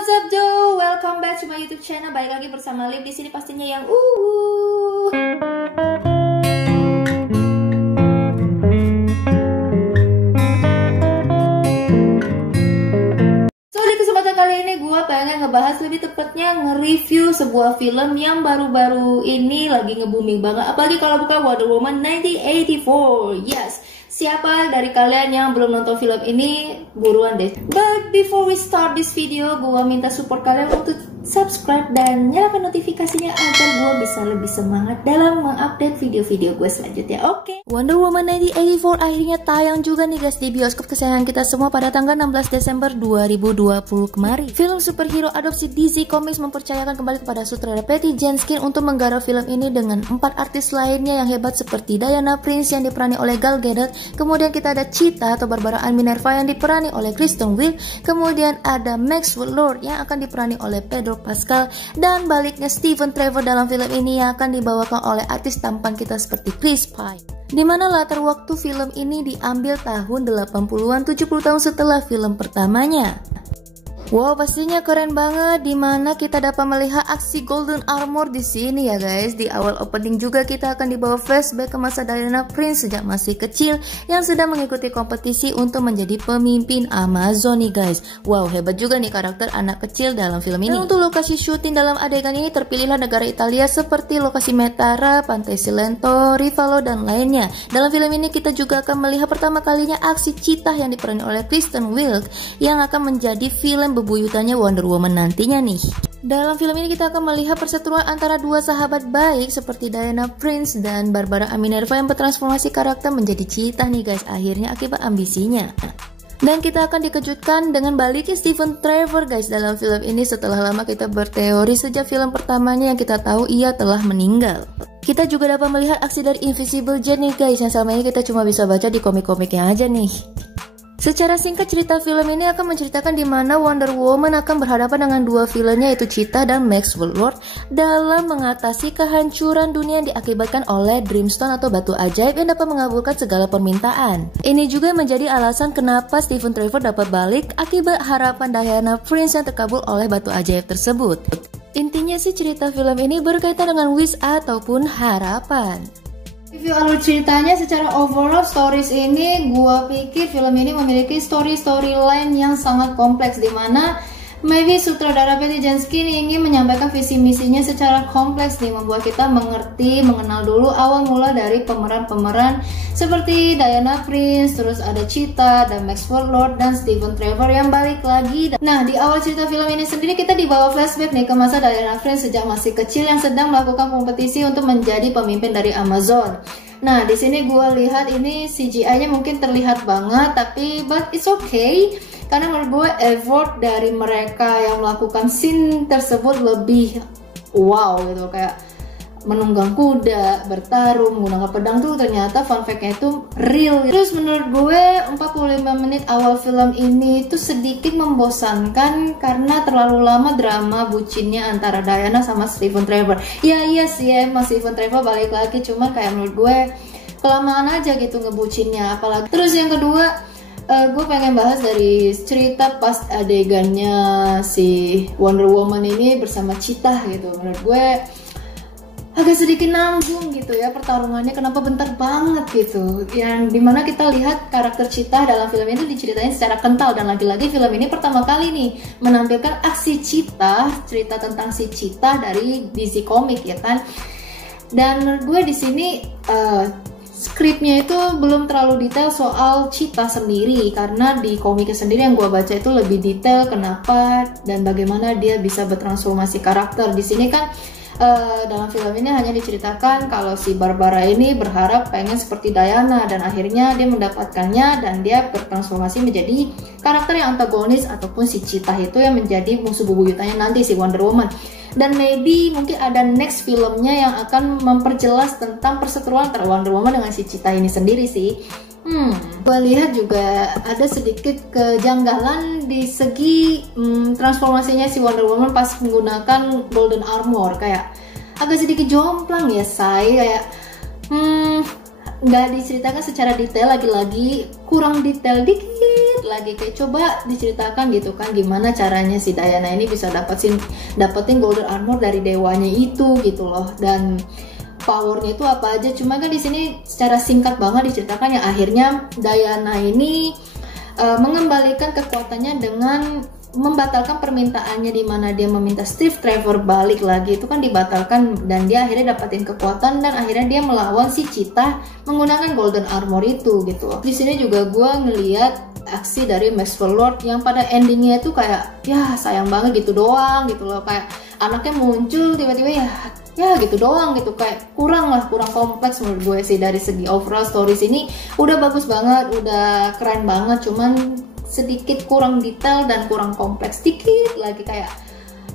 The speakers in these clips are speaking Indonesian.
What's up, Joe? Welcome back to my YouTube channel. Balik lagi bersama Liv di sini pastinya yang So, di kesempatan kali ini gue pengen ngebahas, lebih tepatnya nge-review sebuah film yang baru-baru ini lagi nge-booming banget. Apalagi kalau bukan Wonder Woman 1984. Yes. Siapa dari kalian yang belum nonton film ini, buruan deh. But before we start this video, gue minta support kalian untuk subscribe dan nyalakan notifikasinya agar gue bisa lebih semangat dalam mengupdate video-video gue selanjutnya. Oke. Wonder Woman 1984 akhirnya tayang juga nih guys di bioskop kesayangan kita semua pada tanggal 16 Desember 2020 kemarin. Film superhero adopsi DC Comics mempercayakan kembali kepada sutradara Patty Jenkins untuk menggarap film ini dengan 4 artis lainnya yang hebat seperti Diana Prince yang diperani oleh Gal Gadot. Kemudian kita ada Cheetah atau Barbara Ann Minerva yang diperani oleh Kristen Wiig. Kemudian ada Maxwell Lord yang akan diperani oleh Pedro Pascal. Dan baliknya Stephen Trevor dalam film ini yang akan dibawakan oleh artis tampan kita seperti Chris Pine. Dimana latar waktu film ini diambil tahun 80-an, 70 tahun setelah film pertamanya. Wow, pastinya keren banget, dimana kita dapat melihat aksi Golden Armor di sini ya guys. Di awal opening juga kita akan dibawa flashback ke masa Diana Prince sejak masih kecil yang sedang mengikuti kompetisi untuk menjadi pemimpin Amazon nih guys. Wow, hebat juga nih karakter anak kecil dalam film ini. Dan untuk lokasi syuting dalam adegan ini terpilihlah negara Italia seperti lokasi Metara, Pantai Cilento, Rivalo dan lainnya. Dalam film ini kita juga akan melihat pertama kalinya aksi Cheetah yang diperankan oleh Kristen Wiig yang akan menjadi film bebuyutannya Wonder Woman nantinya nih. Dalam film ini kita akan melihat perseteruan antara dua sahabat baik seperti Diana Prince dan Barbara Ann Minerva yang bertransformasi karakter menjadi Cheetah nih guys, akhirnya akibat ambisinya. Dan kita akan dikejutkan dengan baliknya Stephen Trevor guys dalam film ini setelah lama kita berteori sejak film pertamanya yang kita tahu ia telah meninggal. Kita juga dapat melihat aksi dari Invisible Jet nih guys yang selama ini kita cuma bisa baca di komik-komiknya aja nih. Secara singkat cerita film ini akan menceritakan di mana Wonder Woman akan berhadapan dengan dua villainnya yaitu Cheetah dan Maxwell Lord dalam mengatasi kehancuran dunia yang diakibatkan oleh Dreamstone atau batu ajaib yang dapat mengabulkan segala permintaan. Ini juga menjadi alasan kenapa Stephen Trevor dapat balik akibat harapan Diana Prince yang terkabul oleh batu ajaib tersebut. Intinya sih cerita film ini berkaitan dengan wish ataupun harapan. Review alur ceritanya secara overall stories ini, gua pikir film ini memiliki storyline yang sangat kompleks, dimana maybe sutradara Patty Jenkins ingin menyampaikan visi misinya secara kompleks nih, membuat kita mengerti, mengenal dulu awal mula dari pemeran-pemeran seperti Diana Prince, terus ada Cheetah, dan Maxwell Lord dan Stephen Trevor yang balik lagi. Nah, di awal cerita film ini sendiri kita dibawa flashback nih ke masa Diana Prince sejak masih kecil yang sedang melakukan kompetisi untuk menjadi pemimpin dari Amazon. Nah, di sini gue lihat ini CGI-nya mungkin terlihat banget, tapi but it's okay. Karena menurut gue effort dari mereka yang melakukan scene tersebut lebih wow gitu, kayak menunggang kuda, bertarung, menggunakan pedang tuh ternyata fun fact-nya itu real. Terus menurut gue 45 menit awal film ini tuh sedikit membosankan karena terlalu lama drama bucinnya antara Diana sama Stephen Trevor. Ya iya sih ya, Mas Stephen Trevor balik lagi, cuma kayak menurut gue kelamaan aja gitu ngebucinnya. Apalagi terus yang kedua, gue pengen bahas dari cerita pas adegannya si Wonder Woman ini bersama Cheetah gitu. Menurut gue agak sedikit nanggung gitu ya pertarungannya, kenapa bentar banget gitu. Yang dimana kita lihat karakter Cheetah dalam film itu diceritain secara kental, dan lagi-lagi film ini pertama kali nih menampilkan aksi Cheetah, cerita tentang si Cheetah dari DC Comics ya kan. Dan menurut gue di sini skripnya itu belum terlalu detail soal Cheetah sendiri, karena di komiknya sendiri yang gue baca itu lebih detail kenapa dan bagaimana dia bisa bertransformasi karakter. Di sini kan dalam film ini hanya diceritakan kalau si Barbara ini berharap pengen seperti Diana dan akhirnya dia mendapatkannya dan dia bertransformasi menjadi karakter yang antagonis ataupun si Cheetah itu yang menjadi musuh bebuyutannya nanti si Wonder Woman. Dan maybe mungkin ada next filmnya yang akan memperjelas tentang perseteruan antara Wonder Woman dengan si Cheetah ini sendiri sih. Gue lihat juga ada sedikit kejanggalan di segi transformasinya si Wonder Woman pas menggunakan Golden Armor, kayak agak sedikit jomplang ya say, kayak nggak diceritakan secara detail, lagi-lagi kurang detail dikit lagi. Kayak coba diceritakan gitu kan gimana caranya si Diana ini bisa dapetin golden armor dari dewanya itu gitu loh, dan powernya itu apa aja. Cuma kan di sini secara singkat banget diceritakan yang akhirnya Diana ini mengembalikan kekuatannya dengan membatalkan permintaannya, di mana dia meminta Steve Trevor balik lagi, itu kan dibatalkan dan dia akhirnya dapatin kekuatan dan akhirnya dia melawan si Cheetah menggunakan golden armor itu gitu. Di sini juga gue ngeliat aksi dari Maxwell Lord yang pada endingnya itu kayak ya sayang banget gitu doang gitu loh, kayak anaknya muncul tiba-tiba ya gitu doang gitu, kayak kurang kompleks menurut gue sih. Dari segi overall stories ini udah bagus banget, udah keren banget, cuman sedikit kurang detail dan kurang kompleks dikit lagi, kayak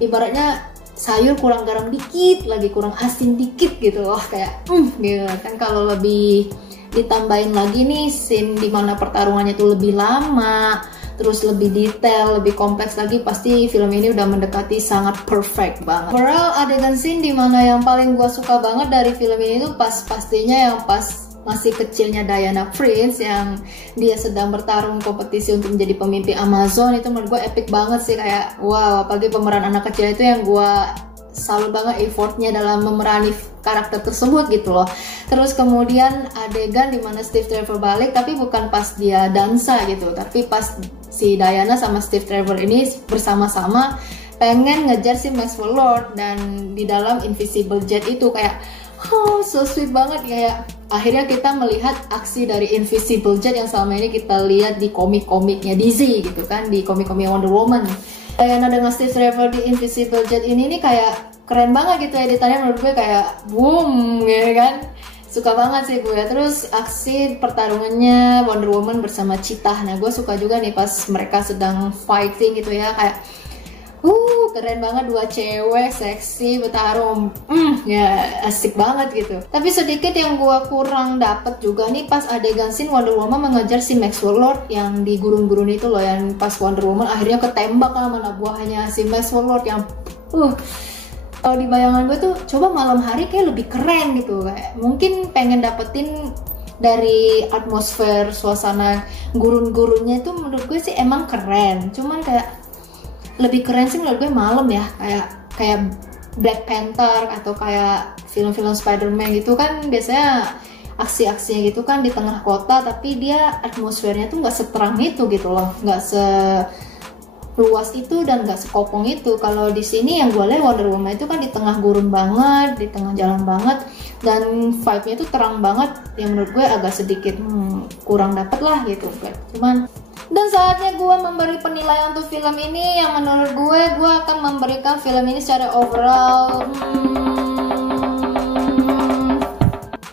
ibaratnya sayur kurang garam dikit lagi, kurang asin dikit gitu loh, kayak gitu kan. Kalau lebih ditambahin lagi nih scene dimana pertarungannya tuh lebih lama, terus lebih detail, lebih kompleks lagi, pasti film ini udah mendekati sangat perfect banget. Overall adegan scene dimana yang paling gue suka banget dari film ini tuh pastinya yang pas masih kecilnya Diana Prince yang dia sedang bertarung kompetisi untuk menjadi pemimpin Amazon. Itu menurut gue epic banget sih, kayak wow, apalagi pemeran anak kecil itu yang gue salut banget effortnya dalam memerani karakter tersebut gitu loh. Terus kemudian adegan dimana Steve Trevor balik, tapi bukan pas dia dansa gitu, tapi pas si Diana sama Steve Trevor ini bersama-sama pengen ngejar si Maxwell Lord dan di dalam Invisible Jet itu, kayak oh so sweet banget. Kayak akhirnya kita melihat aksi dari Invisible Jet yang selama ini kita lihat di komik-komiknya DC gitu kan, di komik-komik Wonder Woman. Diana dengan Steve Trevor di Invisible Jet ini nih kayak keren banget gitu editannya, menurut gue kayak boom gitu kan, suka banget sih gue. Terus aksi pertarungannya Wonder Woman bersama Cheetah, nah gue suka juga nih pas mereka sedang fighting gitu ya, kayak keren banget, dua cewek seksi bertarung, ya asik banget gitu. Tapi sedikit yang gue kurang dapet juga nih pas adegan scene Wonder Woman mengejar si Maxwell Lord yang di gurun-gurun itu loh, yang pas Wonder Woman akhirnya ketembak sama anak buahnya si Maxwell Lord yang kalau di bayangan gue tuh coba malam hari kayak lebih keren gitu, kayak mungkin pengen dapetin dari atmosfer suasana gurun-gurunnya itu menurut gue sih emang keren, cuman kayak lebih keren sih menurut gue malam ya, kayak Black Panther atau kayak film-film Spider-Man gitu kan, biasanya aksi-aksinya gitu kan di tengah kota, tapi dia atmosfernya tuh nggak seterang itu gitu loh, nggak seluas itu dan nggak sekopong itu. Kalau di sini yang gue lihat Wonder Woman itu kan di tengah gurun banget, di tengah jalan banget, dan vibe-nya tuh terang banget, yang menurut gue agak sedikit kurang dapet lah gitu. Cuman dan saatnya gue memberi penilaian untuk film ini, yang menurut gue akan memberikan film ini secara overall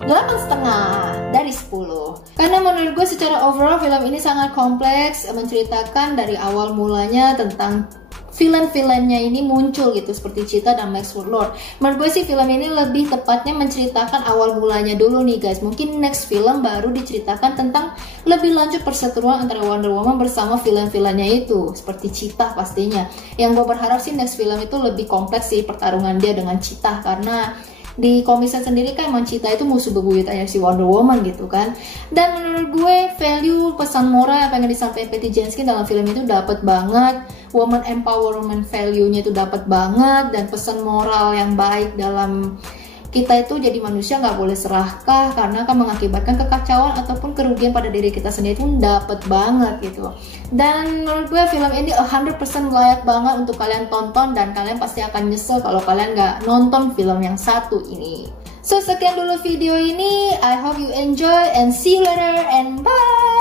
8,5 dari 10. Karena menurut gue secara overall film ini sangat kompleks, menceritakan dari awal mulanya tentang villain-villainnya ini muncul gitu, seperti Cheetah dan Maxwell Lord. Menurut gue sih film ini lebih tepatnya menceritakan awal mulanya dulu nih guys. Mungkin next film baru diceritakan tentang lebih lanjut perseteruan antara Wonder Woman bersama villain-villainnya itu, seperti Cheetah pastinya. Yang gue berharap sih next film itu lebih kompleks sih pertarungan dia dengan Cheetah, karena di komiknya sendiri kan emang Cheetah itu musuh bebuyutannya si Wonder Woman gitu kan. Dan menurut gue value pesan moral yang pengen disampaikan Patty Jenkins dalam film itu dapat banget, woman empowerment value-nya itu dapat banget, dan pesan moral yang baik dalam kita itu jadi manusia nggak boleh serakah karena akan mengakibatkan kekacauan ataupun kerugian pada diri kita sendiri, itu dapat banget gitu. Dan menurut gue film ini 100% layak banget untuk kalian tonton, dan kalian pasti akan nyesel kalau kalian nggak nonton film yang satu ini. So sekian dulu video ini, I hope you enjoy and see you later and bye.